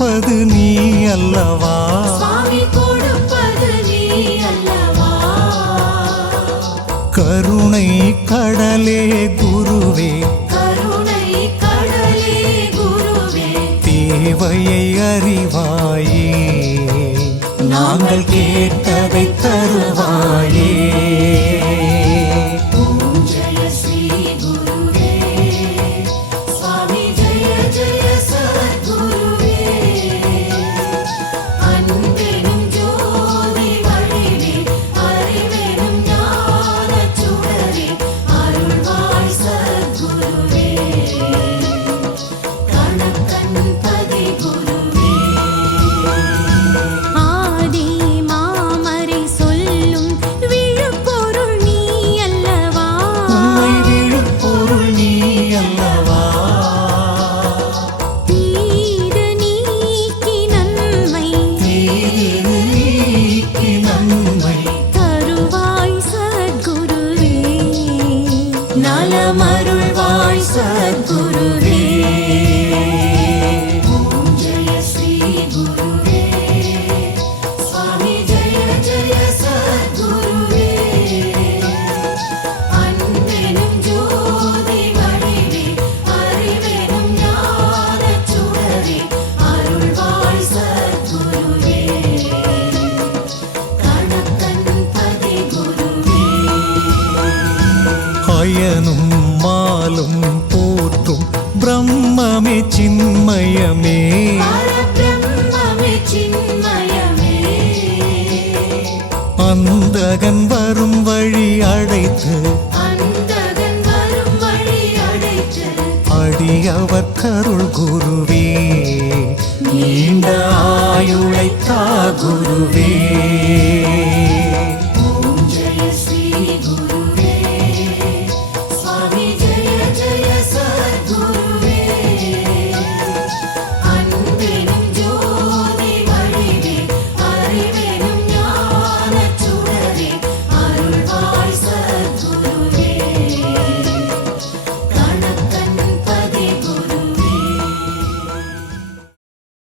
கொடுப்பது நீ அல்லவா, சுவாமி கொடுப்பது நீ அல்லவா. கருணை கடலே குருவே, கருணை கடலே குருவே, தேவையை அறிவாயே, நாங்கள் கேட்டதை தருவாயே. ஓம் ஜெய ஸ்ரீ குருவே, சுவாமி ஜெய ஜெய சத்குருவே. அன்பெனும் ஜோதி வடிவே, அறிவெனும் ஞானச் சுடரே, அருள்வாய் சத்குருவே. கணக்கன் பதி குருவே. ஆதி மாமரை சொல்லும் விழுப்பொருள் நீ அல்லவா, உண்மை விழுப்பொருள் நீ அல்லவா, தீது நீக்கி நன்மை தீது நீக்கி நன்மை தருவாய் சத்குருவே, நலமருள்வாய் சத்குருவே. ஓம் ஜெய ஸ்ரீ குருவே, சுவாமி ஜெய ஜெய சத்குருவே. அன்பெனும் ஜோதி வடிவே, அறிவெனும் ஞானச் சுடரே, அருள்வாய் சத்குருவே. கணக்கன் பதி குருவே. அயனும் மாலும் போற்றும் பிரம்மமே சின்மயமே, பரபிரம்மமே சின்மயமே. அந்தகன் வரும் வழி அடைத்து அந்தகன் வரும் வழி அடைத்து, அடியவர் கருள் குருவே, நீண்ட ஆயுளைத்தா குருவே.